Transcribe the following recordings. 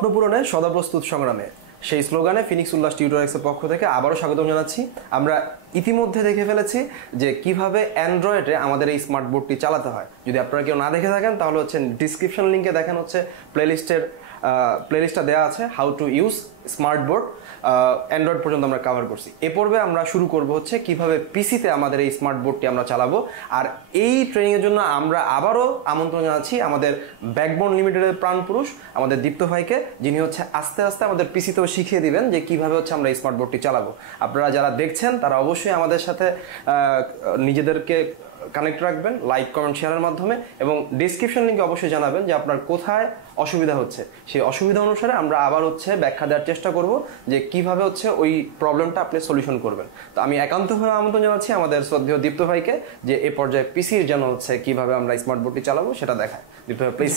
স্বপ্ন পূরণে সদা প্রস্তুত সংগ্রামে সেই স্লোগানে ফিনিক্স উল্লাস টিউটোরিয়ালসের পক্ষ থেকে আবারও স্বাগতম জানাচ্ছি। আমরা ইতিমধ্যে দেখে ফেলেছি যে কিভাবে অ্যান্ড্রয়েডে আমাদের এই স্মার্ট বোর্ডটি চালাতে হয়। যদি আপনারা কেউ না দেখে থাকেন তাহলে হচ্ছে ডিসক্রিপশন লিঙ্কে দেখেন হচ্ছে প্লেলিস্টটা দেওয়া আছে how to use smart board. Android পর্যন্ত আমরা কভার করছি। এ পর্বে আমরা শুরু করব হচ্ছে কিভাবে পিসিতে আমাদের এই স্মার্ট বোর্ডটি আমরা চালাবো। আর এই ট্রেনিংয়ের জন্য আমরা আবারও আমন্ত্রণ জানাচ্ছি আমাদের ব্যাকবোন লিমিটেডের প্রাণপুরুষ আমাদের দীপ্ত ভাইকে, যিনি হচ্ছে আস্তে আস্তে আমাদের পিসিতেও শিখিয়ে দিবেন যে কিভাবে হচ্ছে আমরা এই স্মার্ট বোর্ডটি চালাবো। আপনারা যারা দেখছেন তারা অবশ্যই আমাদের সাথে নিজেদেরকে কানেক্ট রাখবেন লাইক কমেন্ট শেয়ারের মাধ্যমে, এবং ডিসক্রিপশন লিঙ্কে অবশ্যই জানাবেন যে আপনার কোথায় অসুবিধা হচ্ছে। সেই অসুবিধা অনুসারে আমরা আবার হচ্ছে ব্যাখ্যা দেওয়ার চেষ্টা করব যে কিভাবে হচ্ছে ওই প্রবলেমটা আপনি সলিউশন করবেন। তো আমি একান্তভাবে আমন্ত্রণ জানাচ্ছি আমাদের শ্রদ্ধেয় দীপ্ত ভাইকে যে এ পর্যায়ে পিসির জন্য হচ্ছে কিভাবে আমরা স্মার্ট বোর্ডটি চালাবো সেটা দেখায়। দীপ্ত ভাই প্লিজ।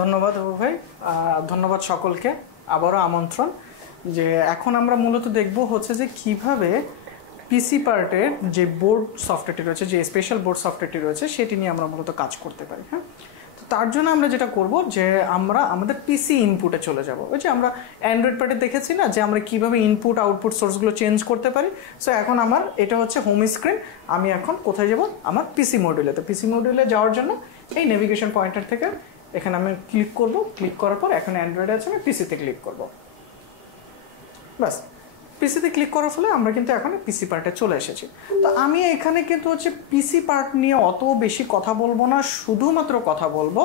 ধন্যবাদ অপু ভাই, ধন্যবাদ সকলকে, আবারও আমন্ত্রণ। যে এখন আমরা মূলত দেখব হচ্ছে যে কিভাবে পিসি পার্টের যে বোর্ড সফটওয়্যারটি রয়েছে, যে স্পেশাল বোর্ড সফটওয়্যারটি রয়েছে সেটি নিয়ে আমরা মূলত কাজ করতে পারি। হ্যাঁ, তো তার জন্য আমরা যেটা করব যে আমরা আমাদের পিসি ইনপুটে চলে যাব। ওই যে আমরা অ্যান্ড্রয়েড পার্টে দেখেছি না যে আমরা কিভাবে ইনপুট আউটপুট সোর্সগুলো চেঞ্জ করতে পারি। সো এখন আমার এটা হচ্ছে হোম স্ক্রিন। আমি এখন কোথায় যাব? আমার পিসি মডিউলে। তো পিসি মডিউলে যাওয়ার জন্য এই নেভিগেশন পয়েন্টার থেকে এখানে আমি ক্লিক করব। ক্লিক করার পর এখন অ্যান্ড্রয়েডে আছে, আমি পিসিতে ক্লিক করব। ব্যাস, পিসিতে ক্লিক করার ফলে আমরা কিন্তু এখন পিসি পার্টে চলে এসেছি। তো আমি এখানে কিন্তু হচ্ছে পিসি পার্ট নিয়ে অত বেশি কথা বলবো না, শুধুমাত্র কথা বলবো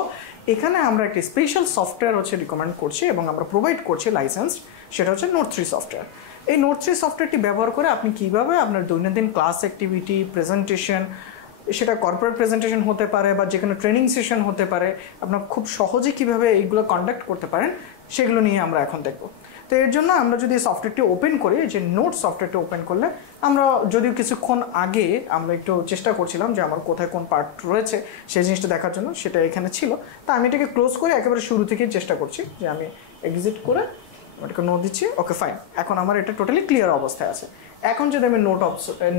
এখানে আমরা একটি স্পেশাল সফটওয়্যার হচ্ছে রিকমেন্ড করছি এবং আমরা প্রোভাইড করছি লাইসেন্স, সেটা হচ্ছে নোট 3 সফটওয়্যার। এই নোট 3 সফটওয়্যারটি ব্যবহার করে আপনি কিভাবে আপনার দৈনন্দিন ক্লাস অ্যাক্টিভিটি, প্রেজেন্টেশন, সেটা কর্পোরেট প্রেজেন্টেশন হতে পারে বা যে কোনো ট্রেনিং সেশন হতে পারে, আপনার খুব সহজে কিভাবে এইগুলো কন্ডাক্ট করতে পারেন সেগুলো নিয়ে আমরা এখন দেখব। তো এর জন্য আমরা যদি সফটওয়্যারটি ওপেন করি, যে নোট সফটওয়্যারটি ওপেন করলে আমরা যদিও কিছুক্ষণ আগে আমরা একটু চেষ্টা করছিলাম যে আমার কোথায় কোন পার্ট রয়েছে সেই জিনিসটা দেখার জন্য, সেটা এখানে ছিল। তা আমি এটাকে ক্লোজ করে একেবারে শুরু থেকেই চেষ্টা করছি যে আমি এক্সিট করে এটাকে নো দিচ্ছি। ওকে ফাইন, এখন আমার এটা টোটালি ক্লিয়ার অবস্থায় আছে। এখন যদি আমি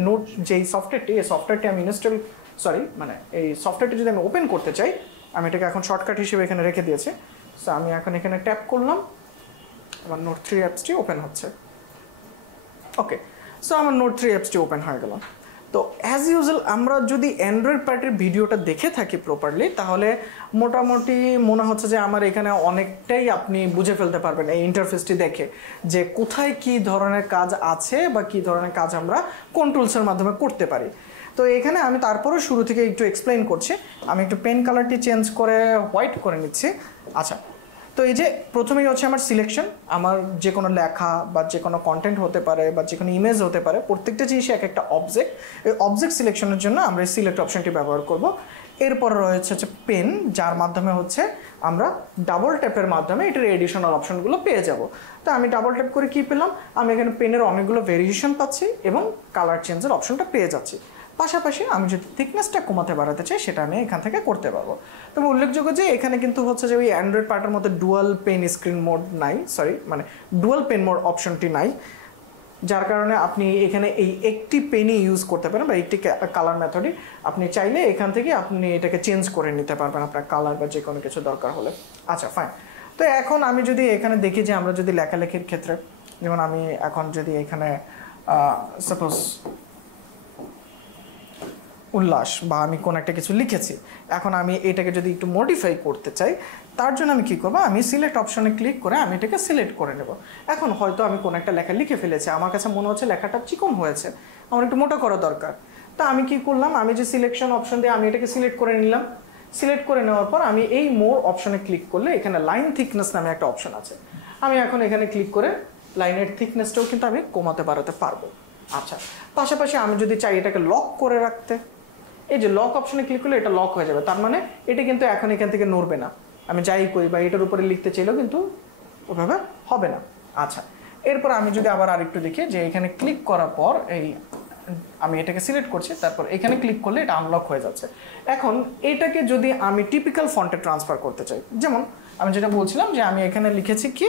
নোট যেই সফটওয়্যারটি, এই সফটওয়্যারটি আমি এই সফটওয়্যারটি যদি আমি ওপেন করতে চাই, আমি এটাকে এখন শর্টকাট হিসেবে এখানে রেখে দিয়েছি। সো আমি এখন এখানে ট্যাপ করলাম, আমার নোট 3 অ্যাপসটি ওপেন হচ্ছে। ওকে, সো আমার নোট 3 অ্যাপসটি ওপেন হয়ে গেল। তো অ্যাজ ইউজুয়াল আমরা যদি অ্যান্ড্রয়েড পার্টের ভিডিওটা দেখে থাকি প্রপারলি, তাহলে মোটামুটি মনে হচ্ছে যে আমার এখানে অনেকটাই আপনি বুঝে ফেলতে পারবেন এই ইন্টারফেসটি দেখে যে কোথায় কী ধরনের কাজ আছে বা কী ধরনের কাজ আমরা কোন টুলসের মাধ্যমে করতে পারি। তো এখানে আমি তারপরে শুরু থেকে একটু এক্সপ্লেইন করছি। আমি একটু পেন কালারটি চেঞ্জ করে হোয়াইট করে নিচ্ছি। আচ্ছা, তো এই যে প্রথমেই হচ্ছে আমার সিলেকশন, আমার যে কোনো লেখা বা যে কোনো কন্টেন্ট হতে পারে বা যে কোনো ইমেজ হতে পারে, প্রত্যেকটা জিনিসই এক একটা অবজেক্ট। এই অবজেক্ট সিলেকশনের জন্য আমরা এই সিলেক্ট অপশনটি ব্যবহার করব। এরপর রয়েছে হচ্ছে পেন, যার মাধ্যমে হচ্ছে আমরা ডাবল ট্যাপের মাধ্যমে এটার এডিশনাল অপশনগুলো পেয়ে যাব। তো আমি ডাবল ট্যাপ করে কী পেলাম? আমি এখানে পেনের অনেকগুলো ভেরিয়েশন পাচ্ছি এবং কালার চেঞ্জের অপশনটা পেয়ে যাচ্ছি। পাশাপাশি আমি যদি থিকনেসটা কমাতে বাড়াতে চাই সেটা আমি এখান থেকে করতে পারবো। তবে উল্লেখযোগ্য যে এখানে কিন্তু হচ্ছে যে ওই অ্যান্ড্রয়েড পার্টের মধ্যে ডুয়াল পেন স্ক্রিন মোড নাই, ডুয়াল পেন মোড অপশনটি নাই, যার কারণে আপনি এখানে এই একটি পেনই ইউজ করতে পারেন বা একটি কালার মেথডই আপনি চাইলে এখান থেকে আপনি এটাকে চেঞ্জ করে নিতে পারবেন আপনার কালার বা যে কোনো কিছু দরকার হলে। আচ্ছা ফাইন, তো এখন আমি যদি এখানে দেখি যে আমরা যদি লেখালেখির ক্ষেত্রে, যেমন আমি এখন যদি এখানে সাপোজ উল্লাস বা আমি কোনো একটা কিছু লিখেছি, এখন আমি এটাকে যদি একটু মডিফাই করতে চাই, তার জন্য আমি কী করবো? আমি সিলেক্ট অপশনে ক্লিক করে আমি এটাকে সিলেক্ট করে নেব। এখন হয়তো আমি কোনো একটা লেখা লিখে ফেলেছি, আমার কাছে মনে হচ্ছে লেখাটা চিকন হয়েছে, আমার একটু মোটা করা দরকার। তা আমি কি করলাম? আমি যে সিলেকশন অপশন দিয়ে আমি এটাকে সিলেক্ট করে নিলাম। সিলেক্ট করে নেওয়ার পর আমি এই মোর অপশনে ক্লিক করলে এখানে লাইন থিকনেস নামে একটা অপশন আছে। আমি এখন এখানে ক্লিক করে লাইনের থিকনেসটাও কিন্তু আমি কমাতে বাড়াতে পারবো। আচ্ছা, পাশাপাশি আমি যদি চাই এটাকে লক করে রাখতে, এই যে লক অপশনে ক্লিক করলে এটা লক হয়ে যাবে, তার মানে এটা কিন্তু এখন এখান থেকে নড়বে না। আমি যাই করি বা এটার উপরে লিখতে চাইলেও কিন্তু ওভাবে হবে না। আচ্ছা, এরপর আমি যদি আবার আরেকটু দেখি যে এখানে ক্লিক করার পর আমি এটাকে সিলেক্ট করছি, তারপর এখানে ক্লিক করলে এটা আনলক হয়ে যাচ্ছে। এখন এটাকে যদি আমি টিপিক্যাল ফন্টে ট্রান্সফার করতে চাই, যেমন আমি যেটা বলছিলাম যে আমি এখানে লিখেছি কি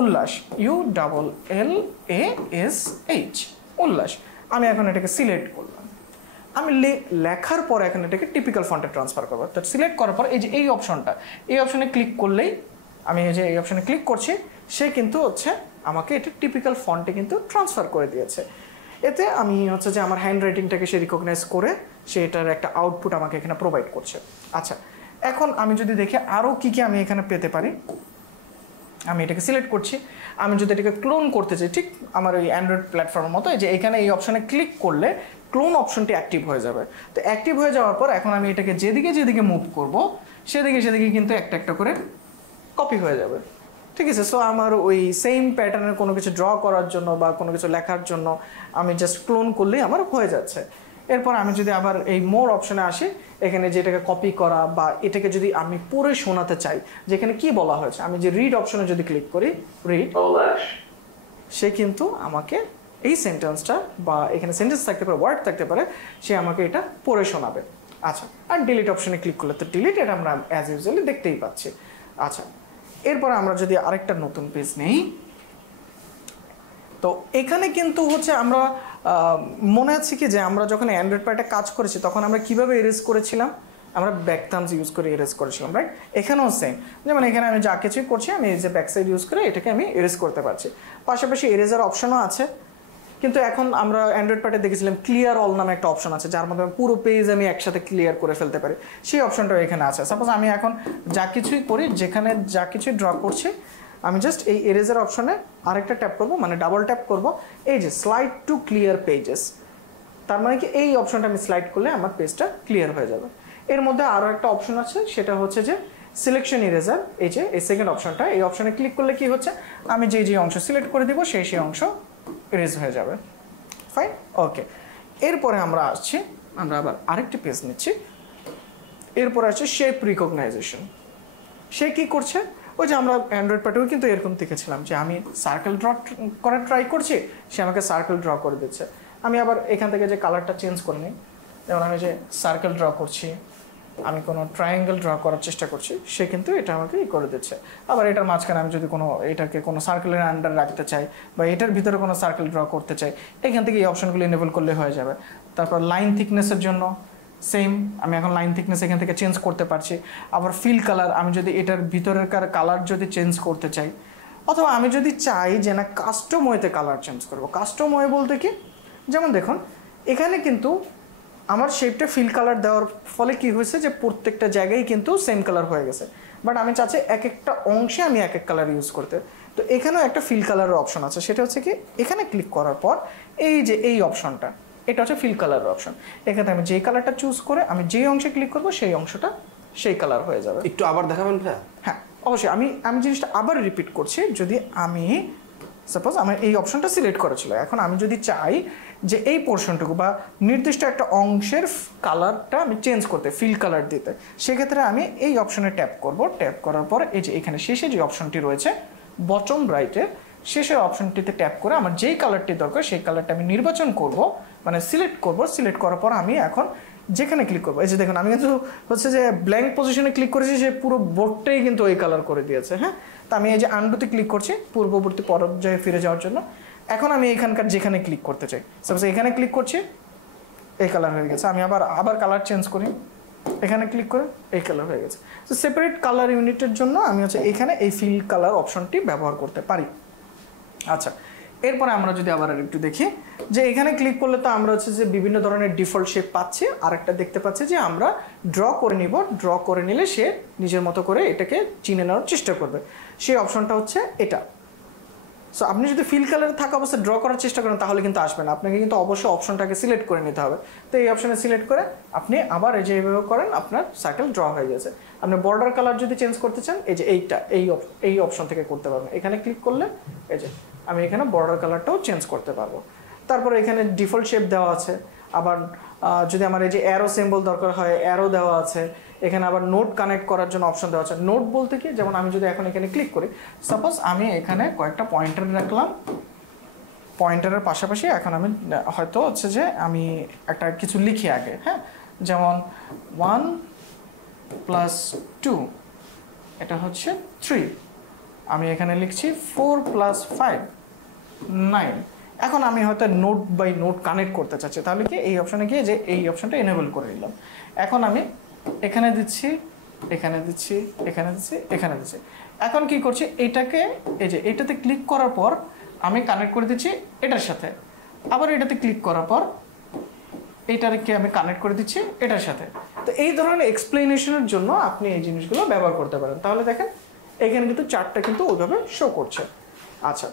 উল্লাস, ULLASH, উল্লাস। আমি এখন এটাকে সিলেক্ট করলাম। আমি লেখার পর এখন এটাকে টিপিক্যাল ফন্টে ট্রান্সফার করবো। তো সিলেক্ট করার পর এই যে এই অপশনটা, এই অপশনে ক্লিক করলেই আমি এই যে এই অপশনে ক্লিক করছি, সে কিন্তু হচ্ছে আমাকে এটা টিপিক্যাল ফন্টে কিন্তু ট্রান্সফার করে দিয়েছে। এতে আমি হচ্ছে যে আমার হ্যান্ড রাইটিংটাকে সে রিকগনাইজ করে সে এটার একটা আউটপুট আমাকে এখানে প্রোভাইড করছে। আচ্ছা, এখন আমি যদি দেখি আরও কী কী আমি এখানে পেতে পারি, আমি এটাকে সিলেক্ট করছি। আমি যদি এটাকে ক্লোন করতে চাই, ঠিক আমার ওই অ্যান্ড্রয়েড প্ল্যাটফর্মের মতো, যে এখানে এই অপশানে ক্লিক করলে ক্লোন অপশনটি অ্যাক্টিভ হয়ে যাবে। তো অ্যাক্টিভ হয়ে যাওয়ার পর এখন আমি এটাকে যেদিকে যেদিকে মুভ করব সেদিকে কিন্তু একটা একটা করে কপি হয়ে যাবে, ঠিক আছে। সো আমার ওই সেম প্যাটার্নের কোনো কিছু ড্র করার জন্য বা কোনো কিছু লেখার জন্য আমি জাস্ট ক্লোন করলেই আমার হয়ে যাচ্ছে। এরপর আমি যদি আবার এই মোর অপশনে আসি, এখানে যেটাকে কপি করা বা এটাকে যদি আমি পড়ে শোনাতে চাই যেখানে কি বলা হয়েছে, আমি যে রিড অপশনে যদি ক্লিক করি, রিড, সে কিন্তু আমাকে এই সেন্টেন্সটা বা এখানে সেন্টেন্স থাকতে পারে, ওয়ার্ড থাকতে পারে, সে আমাকে এটা পড়ে শোনাবে। আচ্ছা, আর ডিলিট অপশনে ক্লিক করলে তো ডিলিট, এটা আমরা অ্যাজ ইউজুয়ালি দেখতেই পাচ্ছি। আচ্ছা, এরপর আমরা যদি আরেকটা নতুন পেজ নেই, তো এখানে কিন্তু হচ্ছে আমরা মনে আছে কি যে আমরা যখন অ্যান্ড্রয়েড প্যাডে কাজ করেছি তখন আমরা কিভাবে এরেজ করেছিলাম, আমরা ব্যাক থাম্বস ইউজ করে এরেজ করেছিলাম, রাইট? এখানেও সেম, যেমন এখানে আমি যা কিছুই করছি আমি এই যে ব্যাক সাইড ইউজ করে এটাকে আমি এরেজ করতে পারছি। পাশাপাশি এরেজার অপশনও আছে, কিন্তু এখন আমরা অ্যান্ড্রয়েড প্যাডে দেখেছিলাম ক্লিয়ার অল নামে একটা অপশন আছে যার মাধ্যমে পুরো পেজ আমি একসাথে ক্লিয়ার করে ফেলতে পারি, সেই অপশনটাও এখানে আছে। সাপোজ আমি এখন যা কিছুই করি, যেখানে যা কিছুই ড্র করছি, আমি জাস্ট এই এরেজার অপশনে আরেকটা ট্যাপ করব, মানে ডাবল ট্যাপ করব, এই যে স্লাইড টু ক্লিয়ার পেজেস, তার মানে কি এই অপশনটা আমি স্লাইড করলে আমার পেজটা ক্লিয়ার হয়ে যাবে। এর মধ্যে আরও একটা অপশন আছে, সেটা হচ্ছে যে সিলেকশন ইরেজার, এই যে এই সেকেন্ড অপশনটা, এই অপশনে ক্লিক করলে কি হচ্ছে, আমি যে অংশ সিলেক্ট করে দিব সেই অংশ ইরেজ হয়ে যাবে। ফাইন, ওকে। এরপরে আমরা আসছি, আমরা আবার আরেকটি পেজ নিচ্ছি। এরপরে আছে শেপ রিকগনাইজেশন। সে কি করছে, ওই যে আমরা অ্যান্ড্রয়েড প্যাডেও কিন্তু এরকম দেখেছিলাম যে আমি সার্কেল ড্র করার ট্রাই করছি, সে আমাকে সার্কেল ড্র করে দিচ্ছে। আমি আবার এখান থেকে যে কালারটা চেঞ্জ করে নিই, যেমন আমি যে সার্কেল ড্র করছি, আমি কোনো ট্রায়াঙ্গেল ড্র করার চেষ্টা করছি, সে কিন্তু এটা আমাকে করে দিচ্ছে। আবার এটার মাঝখানে আমি যদি এটাকে কোনো সার্কেলের আন্ডার রাখতে চাই বা এটার ভিতরে কোনো সার্কেল ড্র করতে চাই, এখান থেকে এই অপশনগুলো এনেবল করলে হয়ে যাবে। তারপর লাইন থিকনেসের জন্য সেম, আমি এখন লাইন থিকনেস এখান থেকে চেঞ্জ করতে পারছি। আবার ফিল কালার, আমি যদি এটার ভিতরেরকার কালার যদি চেঞ্জ করতে চাই, অথবা আমি যদি চাই যে না কাস্টম ওয়েতে কালার চেঞ্জ করবো। কাস্টম ওয়ে বলতে কি, যেমন দেখুন এখানে কিন্তু আমার শেপটা ফিল কালার দেওয়ার ফলে কি হয়েছে যে প্রত্যেকটা জায়গায় কিন্তু সেম কালার হয়ে গেছে, বাট আমি চাচ্ছি এক একটা অংশে আমি এক এক কালার ইউজ করতে। তো এখানেও একটা ফিল কালারের অপশন আছে, সেটা হচ্ছে কি এখানে ক্লিক করার পর এই যে এই অপশনটা, এটা হচ্ছে ফিল কালারের অপশন। এখানে আমি যেই কালারটা চুজ করে আমি যেই অংশে ক্লিক করবো সেই অংশটা সেই কালার হয়ে যাবে। একটু আবার দেখাবেন ভাইয়া? হ্যাঁ অবশ্যই, আমি জিনিসটা আবার রিপিট করছি। যদি আমি সাপোজ আমার এই অপশনটা সিলেক্ট করা ছিল, এখন আমি যদি চাই যে এই পোর্শনটুকু বা নির্দিষ্ট একটা অংশের কালারটা আমি চেঞ্জ করতে, ফিল কালার দিতে, সেক্ষেত্রে আমি এই অপশনে ট্যাপ করব। ট্যাপ করার পর এই যে এখানে শেষে যে অপশনটি রয়েছে বটম রাইটের শেষের অপশনটিতে ট্যাপ করে আমার যেই কালারটি দরকার সেই কালারটা আমি নির্বাচন করব, মানে সিলেক্ট করব। সিলেক্ট করার পর আমি এখন যেখানে ক্লিক করবো, এই যে দেখুন আমি কিন্তু হচ্ছে যে ব্ল্যাঙ্ক পজিশনে ক্লিক করেছি, সে পুরো বোর্ডটাই কিন্তু ওই কালার করে দিয়েছে। হ্যাঁ, তা আমি এই যে আন্ডুতে ক্লিক করছি পূর্ববর্তী পর্যায়ে ফিরে যাওয়ার জন্য। এখন আমি এখানকার যেখানে ক্লিক করতে চাই, সাপোজ এখানে ক্লিক করছি, এই কালার হয়ে গেছে। আমি আবার কালার চেঞ্জ করি, এখানে ক্লিক করে এই কালার হয়ে গেছে। তো সেপারেট কালার ইউনিটের জন্য আমি হচ্ছে এখানে এই ফিল কালার অপশনটি ব্যবহার করতে পারি। আচ্ছা, এরপরে আমরা যদি আবার একটু দেখি যে এখানে ক্লিক করলে তো আমরা হচ্ছে যে বিভিন্ন ধরনের ডিফল্ট শেপ পাচ্ছি। আরেকটা দেখতে পাচ্ছি যে আমরা ড্র করে নিব, ড্র করে নিলে সে নিজের মতো করে এটাকে চিনে নেওয়ার চেষ্টা করবে। সেই অপশনটা হচ্ছে এটা। সো আপনি যদি ফিল কালার থাকা অবস্থায় ড্র করার চেষ্টা করেন তাহলে কিন্তু আসবে না, আপনাকে কিন্তু অবশ্যই অপশনটাকে সিলেক্ট করে নিতে হবে। তো এই অপশনে সিলেক্ট করে আপনি আবার এই যে এইভাবে করেন, আপনার সার্কেল ড্র হয়ে গেছে। আপনি বর্ডার কালার যদি চেঞ্জ করতে চান, এই যে এই অপশন থেকে করতে পারবেন। এখানে ক্লিক করলে এই যে আমি এখানে বর্ডার কালারটাও চেঞ্জ করতে পারবো। তারপরে এখানে ডিফল্ট শেপ দেওয়া আছে। আবার যদি আমার এই যে অ্যারো সিম্বল দরকার হয়, অ্যারো দেওয়া আছে। এখানে আবার নোট কানেক্ট করার জন্য অপশন দেওয়া আছে। নোট বলতে কি, যেমন আমি যদি এখন এখানে ক্লিক করি, সাপোজ আমি এখানে কয়েকটা পয়েন্টার রাখলাম, পয়েন্টারের পাশাপাশি এখন আমি হয়তো হচ্ছে যে আমি একটা কিছু লিখি আগে। হ্যাঁ, যেমন 1 + 2 এটা হচ্ছে 3। আমি এখানে লিখছি 4 + 5 9। এখন আমি হয়তো নোট বাই নোট কানেক্ট করতে চাচ্ছি, তাহলে কি এই অপশনে গিয়ে যে এই অপশনটা এনেবল করে নিলাম। এখন আমি এখানে দিচ্ছি, এখানে দিচ্ছি, এখানে দিচ্ছি, এখানে দিচ্ছি। এখন কি করছি, এটাকে এই যে এটাতে ক্লিক করার পর আমি কানেক্ট করে দিচ্ছি এটার সাথে, আবার এটাতে ক্লিক করার পর এইটাকে আমি কানেক্ট করে দিচ্ছি এটার সাথে। তো এই ধরনের এক্সপ্লেনেশনের জন্য আপনি এই জিনিসগুলো ব্যবহার করতে পারেন। তাহলে দেখেন এখানে কিন্তু চার্টটা কিন্তু ওইভাবে শো করছে। আচ্ছা,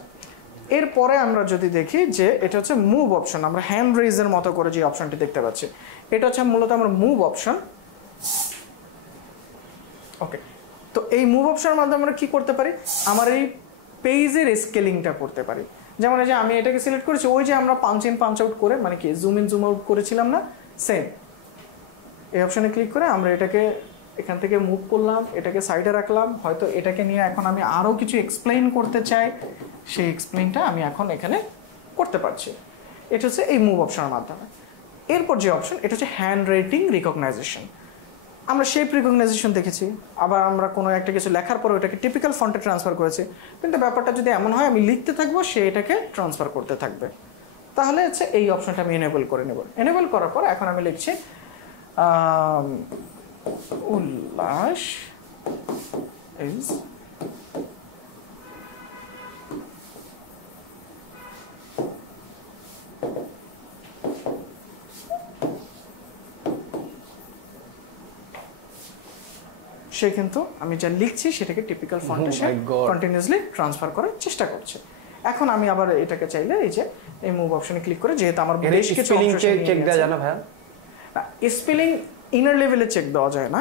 এরপরে আমরা যদি দেখি যে এটা হচ্ছে মুভ অপশন, আমরা হ্যান্ড রেজের মতো করে যে অপশনটি দেখতে পাচ্ছি, এটা হচ্ছে মূলত আমরা মুভ অপশন। ওকে, তো এই মুভ অপশনের মাধ্যমে আমরা কি করতে পারি, আমার এই পেজের স্কেলিংটা করতে পারি। যেমন এই যে আমি এটাকে সিলেক্ট করেছি, ওই যে আমরা পাঞ্চ ইন পাঞ্চ আউট করে মানে কি জুম ইন জুম আউট করেছিলাম না, সেম এই অপশনে ক্লিক করে আমরা এটাকে এখান থেকে মুভ করলাম, এটাকে সাইডে রাখলাম। হয়তো এটাকে নিয়ে এখন আমি আরও কিছু এক্সপ্লেইন করতে চাই, সেই এক্সপ্লেইনটা আমি এখন এখানে করতে পারছি। এটা হচ্ছে এই মুভ অপশনের মাধ্যমে। এরপর যে অপশন, এটা হচ্ছে হ্যান্ড রাইটিং রিকগনাইজেশন। আমরা শেপ রিকগনাইজেশন দেখেছি, আবার আমরা কোনো একটা কিছু লেখার পর ওটাকে টিপিক্যাল ফন্টে ট্রান্সফার করেছি। কিন্তু ব্যাপারটা যদি এমন হয় আমি লিখতে থাকবো, সে এটাকে ট্রান্সফার করতে থাকবে, তাহলে হচ্ছে এই অপশনটা আমি এনেবল করে নেব। এনেবল করার পর এখন আমি লিখছি উল্লাস ইজ সে কিন্তু আমি যা লিখছি সেটাকে টিপিক্যাল ফন্টে সে কন্টিনিউয়াসলি ট্রান্সফার করার চেষ্টা করছে। এখন আমি আবার এটাকে চাইলে এই যে এই মুভ অপশনে ক্লিক করে, যেহেতু আমার বেশ কিছু স্পেলিং চেক দেওয়া যায় না ভাইয়া? স্পেলিং ইনার লেভেলে চেক দেওয়া যায় না,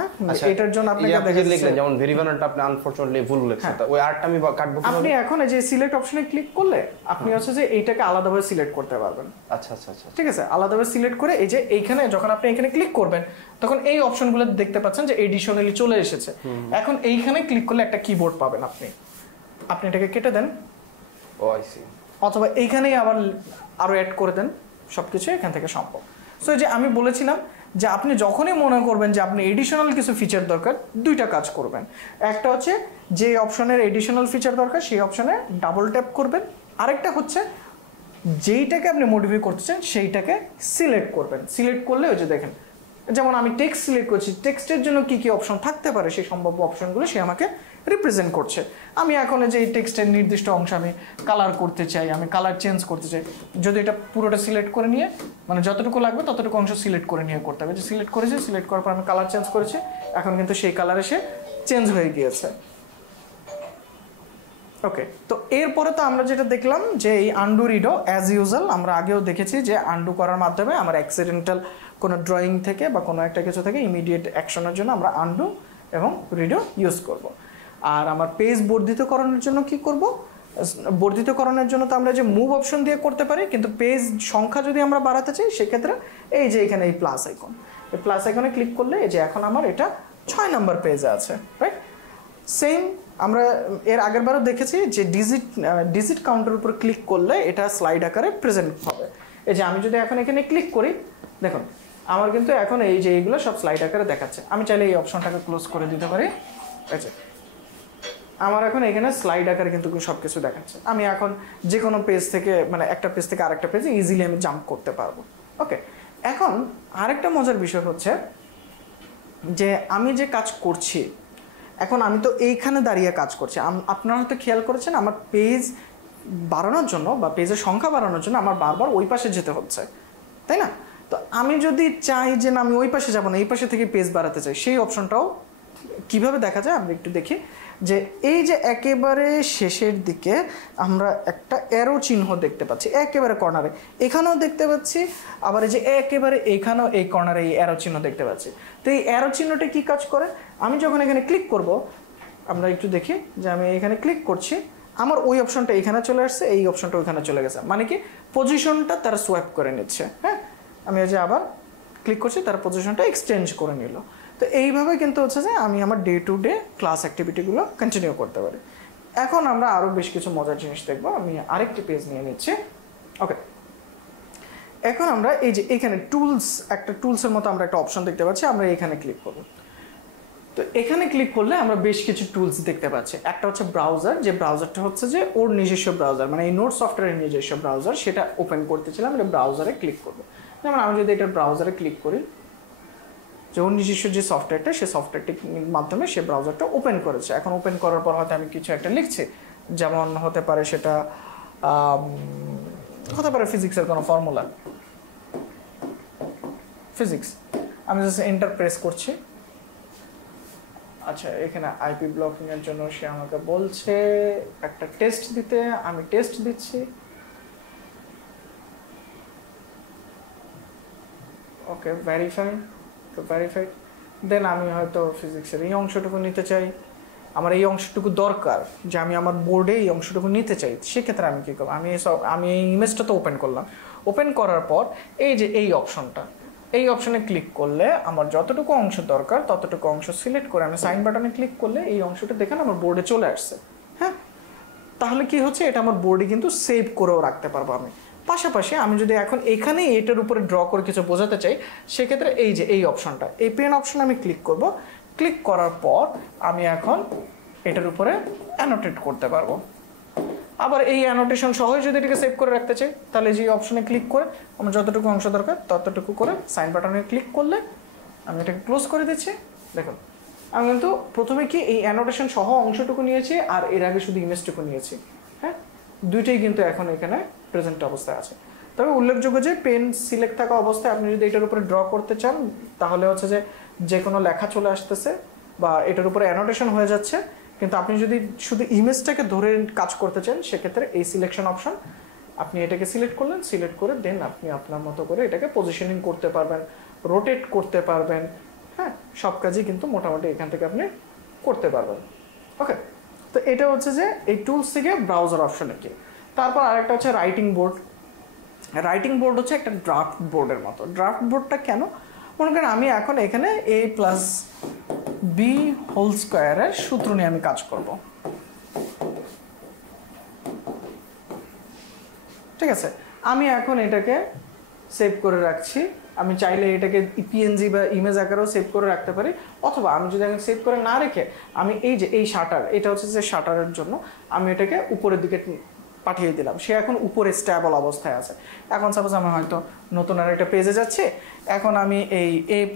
এটার জন্য আপনাকে দেখা যাচ্ছে যেমন ভেরি বানানটা আপনি আনফরচুনেটলি ভুল লিখছেন, ওই আরটা আমি কাটবো কিভাবে? আপনি এখন এই যে সিলেক্ট অপশনে ক্লিক করলে আপনি হচ্ছে যে এইটাকে আলাদাভাবে সিলেক্ট করতে পারবেন। আচ্ছা আচ্ছা আচ্ছা, ঠিক আছে, আলাদাভাবে সিলেক্ট করে এই যে এইখানে যখন আপনি এখানে ক্লিক করবেন তখন এই অপশনগুলো দেখতে পাচ্ছেন যে এডিশনালি চলে এসেছে। এখন এইখানে ক্লিক করলে একটা কিবোর্ড পাবেন, আপনি এটাকে কেটে দেন, ও আই সি, অথবা এইখানেই আবার আরো অ্যাড করে দেন, সবকিছু এখান থেকে সম্ভব। সো যে আমি বলেছিলাম যে আপনি যখনই মনে করবেন যে আপনি এডিশনাল কিছু ফিচার দরকার, দুইটা কাজ করবেন। একটা হচ্ছে যে অপশনের এডিশনাল ফিচার দরকার সেই অপশনে ডাবল ট্যাপ করবেন, আরেকটা হচ্ছে যেইটাকে আপনি মডিফাই করতে চান সেইটাকে সিলেক্ট করবেন। সিলেক্ট করলে ওই যে দেখেন, যেমন আমি টেক্সট সিলেক্ট করছি, টেক্সটের জন্য কি কি অপশন থাকতে পারে সেই সম্ভাব্য অপশনগুলো সে আমাকে রিপ্রেজেন্ট করছে। আমি এখন যে এই টেক্সটের নির্দিষ্ট অংশ আমি কালার করতে চাই, আমি কালার চেঞ্জ করতে চাই, যদি এটা পুরোটা সিলেক্ট করে নিয়ে মানে যতটুকু লাগবে ততটুকু অংশ সিলেক্ট করে নিয়ে করতে হবে। যে সিলেক্ট করেছি, সিলেক্ট করার পর আমি কালার চেঞ্জ করেছি, এখন কিন্তু সেই কালার এসে চেঞ্জ হয়ে গিয়েছে। ওকে, তো এরপরে তো আমরা যেটা দেখলাম যে এই আন্ডু রিডো অ্যাজ ইউজুয়াল আমরা আগেও দেখেছি যে আন্ডু করার মাধ্যমে আমার অ্যাক্সিডেন্টাল কোনো ড্রয়িং থেকে বা কোনো একটা কিছু থেকে ইমিডিয়েট অ্যাকশনের জন্য আমরা আন্ডু এবং রিডো ইউজ করব। আর আমার পেজ বর্ধিতকরণের জন্য কি করব, বর্ধিতকরণের জন্য তো আমরা যে মুভ অপশন দিয়ে করতে পারি, কিন্তু পেজ সংখ্যা যদি আমরা বাড়াতে চাই সেক্ষেত্রে এই যে এখানে এই প্লাস আইকন, এই প্লাস আইকনে ক্লিক করলে এই যে এখন আমার এটা 6 নম্বর পেজে আছে, রাইট? সেম আমরা এর আগের বারও দেখেছি যে ডিজিট কাউন্টের উপর ক্লিক করলে এটা স্লাইড আকারে প্রেজেন্ট হবে। এই যে আমি যদি এখন এখানে ক্লিক করি, দেখুন আমার কিন্তু এখন এই যে এইগুলো সব স্লাইড আকারে দেখাচ্ছে। আমি চাইলে এই অপশনটাকে ক্লোজ করে দিতে পারি। আচ্ছা, আমার এখন এখানে স্লাইড আকারে কিন্তু সব কিছু দেখাচ্ছে। আমি এখন যে কোনো পেজ থেকে মানে একটা পেজ থেকে আরেকটা পেজে ইজিলি আমি জাম্প করতে পারবো। ওকে, এখন আরেকটা মজার বিষয় হচ্ছে যে আমি যে কাজ করছি এখন আমি তো এইখানে দাঁড়িয়ে কাজ করছি। আপনারা হয়তো খেয়াল করেছেন আমার পেজ বাড়ানোর জন্য বা পেজের সংখ্যা বাড়ানোর জন্য আমার বারবার ওই পাশে যেতে হচ্ছে, তাই না? তো আমি যদি চাই যে না আমি ওই পাশে যাবো না, এই পাশে থেকে পেজ বাড়াতে চাই, সেই অপশনটাও কিভাবে দেখা যায় আমরা একটু দেখি। যে এই যে একেবারে শেষের দিকে আমরা একটা অ্যারো চিহ্ন দেখতে পাচ্ছি একেবারে কর্নারে, এখানেও দেখতে পাচ্ছি, আবার এই যে একেবারে এইখানেও এই কর্নারে এই অ্যারো চিহ্ন দেখতে পাচ্ছি। তো এই অ্যারো চিহ্নটা কি কাজ করে, আমি যখন এখানে ক্লিক করব, আমরা একটু দেখি যে আমি এখানে ক্লিক করছি, আমার ওই অপশনটা এখানে চলে আসছে, এই অপশনটা ওইখানে চলে গেছে, মানে কি পজিশনটা তারা সোয়াইপ করে নিচ্ছে। হ্যাঁ, আমি এই যে আবার ক্লিক করছি, তার পজিশনটা এক্সচেঞ্জ করে নিল। তো এইভাবে কিন্তু হচ্ছে যে আমি আমার ডে টু ডে ক্লাস অ্যাক্টিভিটিগুলো কন্টিনিউ করতে পারি। এখন আমরা আরও বেশ কিছু মজার জিনিস দেখবো। আমি আরেকটি পেজ নিয়ে নিচ্ছি। ওকে, এখন আমরা এই যে এখানে একটা টুলসের মতো আমরা একটা অপশন দেখতে পাচ্ছি, আমরা এখানে ক্লিক করব। তো এখানে ক্লিক করলে আমরা বেশ কিছু টুলস দেখতে পাচ্ছি। একটা হচ্ছে ব্রাউজার, যে ব্রাউজারটা হচ্ছে যে ওর নিজস্ব ব্রাউজার, মানে এই নোট সফটওয়্যারের নিজস্ব ব্রাউজার, সেটা ওপেন করতেছিলাম। এটা ব্রাউজারে ক্লিক করবো। যেমন আমি যদি এটা ব্রাউজারে ক্লিক করি, যে ওর নিজস্ব যে সফটওয়্যারটা, সেই সফটওয়্যারটির মাধ্যমে সে ব্রাউজারটা ওপেন করেছে। এখন ওপেন করার পর হয়তো আমি কিছু একটা লিখছি, যেমন হতে পারে সেটা হতে পারে ফিজিক্সের কোনো ফর্মুলা, ফিজিক্স। আমি জাস্ট এন্টার প্রেস করছি। আচ্ছা, এখানে আইপি ব্লকিং এর জন্য সে আমাকে বলছে একটা টেস্ট দিতে, আমি টেস্ট দিচ্ছি। ওকে, ভেরিফাই, তো ভেরিফাইড। দেন আমি হয়তো ফিজিক্সের এই অংশটুকু নিতে চাই, আমার এই অংশটুকু দরকার যে আমি আমার বোর্ডে এই অংশটুকু নিতে চাই। সেক্ষেত্রে আমি কী করবো, আমি এই ইমেজটা তো ওপেন করলাম। ওপেন করার পর এই যে এই অপশনটা, এই অপশনে ক্লিক করলে আমার যতটুকু অংশ দরকার ততটুকু অংশ সিলেক্ট করে আমি সাইন বাটনে ক্লিক করলে এই অংশটা দেখেন আমার বোর্ডে চলে আসছে। হ্যাঁ, তাহলে কি হচ্ছে, এটা আমার বোর্ডে কিন্তু সেভ করেও রাখতে পারবো আমি। পাশাপাশি আমি যদি এখন এখানে এটার উপরে ড্র করে কিছু বোঝাতে চাই, সেক্ষেত্রে এই যে এই অপশনটা, এই পেন অপশনে আমি ক্লিক করব। ক্লিক করার পর আমি এখন এটার উপরে অ্যানোটেট করতে পারবো। আবার এই অ্যানোটেশন সহই যদি এটাকে সেভ করে রাখতে চাই, তাহলে যে অপশনে ক্লিক করে আমার যতটুকু অংশ দরকার ততটুকু করে সাইন বাটনে ক্লিক করলে আমি এটাকে ক্লোজ করে দিচ্ছি। দেখুন, আমি কিন্তু প্রথমে কি এই অ্যানোটেশন সহ অংশটুকু নিয়েছি, আর এর আগে শুধু ইমেজটুকু নিয়েছি। হ্যাঁ, দুইটাই কিন্তু এখন এখানে প্রেজেন্ট অবস্থায় আছে। তবে উল্লেখযোগ্য যে পেন সিলেক্ট থাকা অবস্থায় আপনি যদি এটার উপরে ড্র করতে চান, তাহলে হচ্ছে যে কোনো লেখা চলে আসতেছে বা এটার উপরে অ্যানোটেশন হয়ে যাচ্ছে। কিন্তু আপনি যদি শুধু ইমেজটাকে ধরে কাজ করতে চান, সেক্ষেত্রে এই সিলেকশন অপশন, আপনি এটাকে সিলেক্ট করলেন, সিলেক্ট করে দেন আপনি আপনার মতো করে এটাকে পজিশনিং করতে পারবেন, রোটেট করতে পারবেন। হ্যাঁ, সব কাজই কিন্তু মোটামুটি এখান থেকে আপনি করতে পারবেন। ওকে, তো এটা হচ্ছে যে এই টুলস থেকে ব্রাউজার অপশনে কি। তারপর আরেকটা হচ্ছে রাইটিং বোর্ড। রাইটিং বোর্ড হচ্ছে একটা ড্রাফট বোর্ডের মতো। ড্রাফট বোর্ডটা কেন, মনে করেন আমি এখন এখানে a+b² সূত্র নিয়ে আমি কাজ করব। ঠিক আছে, আমি এখন এটাকে সেভ করে রাখছি। আমি চাইলে এটাকে পিএনজি বা ইমেজ আকারেও সেভ করে রাখতে পারি, অথবা আমি যদি আমি সেভ করে না রেখে আমি এই যে এই শাটার, এটা হচ্ছে যে শাটারের জন্য আমি এটাকে উপরের দিকে পাঠিয়ে দিলাম। সে এখন উপরে স্ট্যাবল অবস্থায় আছে। এখন সাপোজ আমি হয়তো নতুন আর একটা পেজে যাচ্ছি, এখন আমি এই a+b²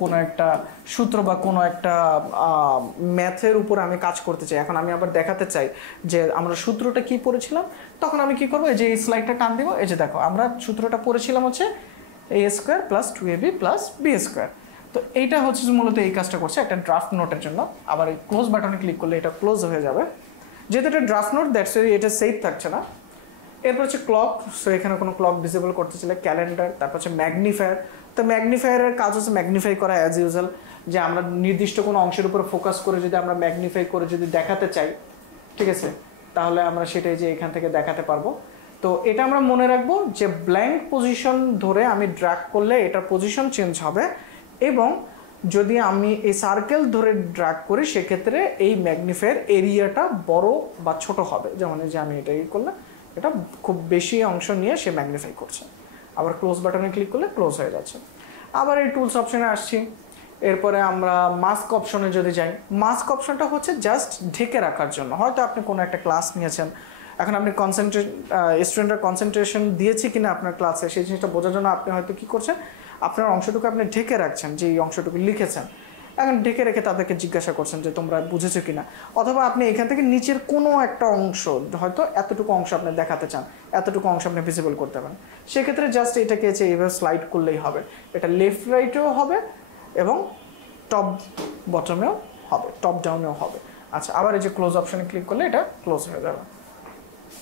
কোনো একটা সূত্র বা কোনো একটা ম্যাথের উপর আমি কাজ করতে চাই। এখন আমি আবার দেখাতে চাই যে আমরা সূত্রটা কি পড়েছিলাম, তখন আমি কি করবো, এই যে এই স্লাইডটা টান দিব। এই যে দেখো, আমরা সূত্রটা পড়েছিলাম হচ্ছে a² + 2ab + b²। তো এইটা হচ্ছে মূলত এই কাজটা করছে একটা ড্রাফট নোটের জন্য। আবার এই ক্লোজ বাটনে ক্লিক করলে এটা ক্লোজ হয়ে যাবে, যেহেতু এটা ড্রাফট নোট, দ্যাটস এটা সেভ থাকছে না। এরপর হচ্ছে ক্লক। সো এখানে কোনো ক্লক ডিসেবল করতে চাইলে ক্যালেন্ডার। তারপর হচ্ছে ম্যাগনিফায়ার। তো ম্যাগনিফায়ারের কাজ হচ্ছে ম্যাগনিফাই করা অ্যাজ ইউজুয়াল, যে আমরা নির্দিষ্ট কোনো অংশের উপর ফোকাস করে যদি আমরা ম্যাগনিফাই করে যদি দেখাতে চাই, ঠিক আছে, তাহলে আমরা সেটাই যে এখান থেকে দেখাতে পারবো। তো এটা আমরা মনে রাখবো যে ব্ল্যাঙ্ক পজিশন ধরে আমি ড্র্যাগ করলে এটার পজিশন চেঞ্জ হবে, এবং যদি আমি এই সার্কেল ধরে ড্র্যাগ করি সেক্ষেত্রে এই ম্যাগনিফায়ার এরিয়াটা বড় বা ছোট হবে। যেমন যে আমি এটা করলে এটা খুব বেশি অংশ নিয়ে সে ম্যাগনিফাই করছে। আবার ক্লোজ বাটনে ক্লিক করলে ক্লোজ হয়ে যাচ্ছে। আবার এই টুলস অপশনে আসছি। এরপরে আমরা মাস্ক অপশনে যদি যাই, মাস্ক অপশনটা হচ্ছে জাস্ট ঢেকে রাখার জন্য। হয়তো আপনি কোনো একটা ক্লাস নিয়েছেন, এখন আপনি স্টুডেন্টের কনসেন্ট্রেশন দিয়েছি কিনা আপনার ক্লাসে সেই জিনিসটা বোঝার জন্য আপনি হয়তো কী করছেন, আপনার অংশটুকু আপনি ঢেকে রাখছেন, যে এই অংশটুকু লিখেছেন, এখন ঢেকে রেখে তাদেরকে জিজ্ঞাসা করছেন যে তোমরা বুঝেছো কিনা। অথবা আপনি এখান থেকে নিচের কোনো একটা অংশ, হয়তো এতটুকু অংশ আপনি দেখাতে চান, এতটুকু অংশ আপনি ভিজিবল করতে পারেন, সেক্ষেত্রে জাস্ট এটাকে এইভাবে স্লাইড করলেই হবে। এটা লেফট রাইটেও হবে এবং টপ বটমেও হবে, টপ ডাউনেও হবে। আচ্ছা, আবার এই যে ক্লোজ অপশনে ক্লিক করলে এটা ক্লোজ হয়ে যাবে।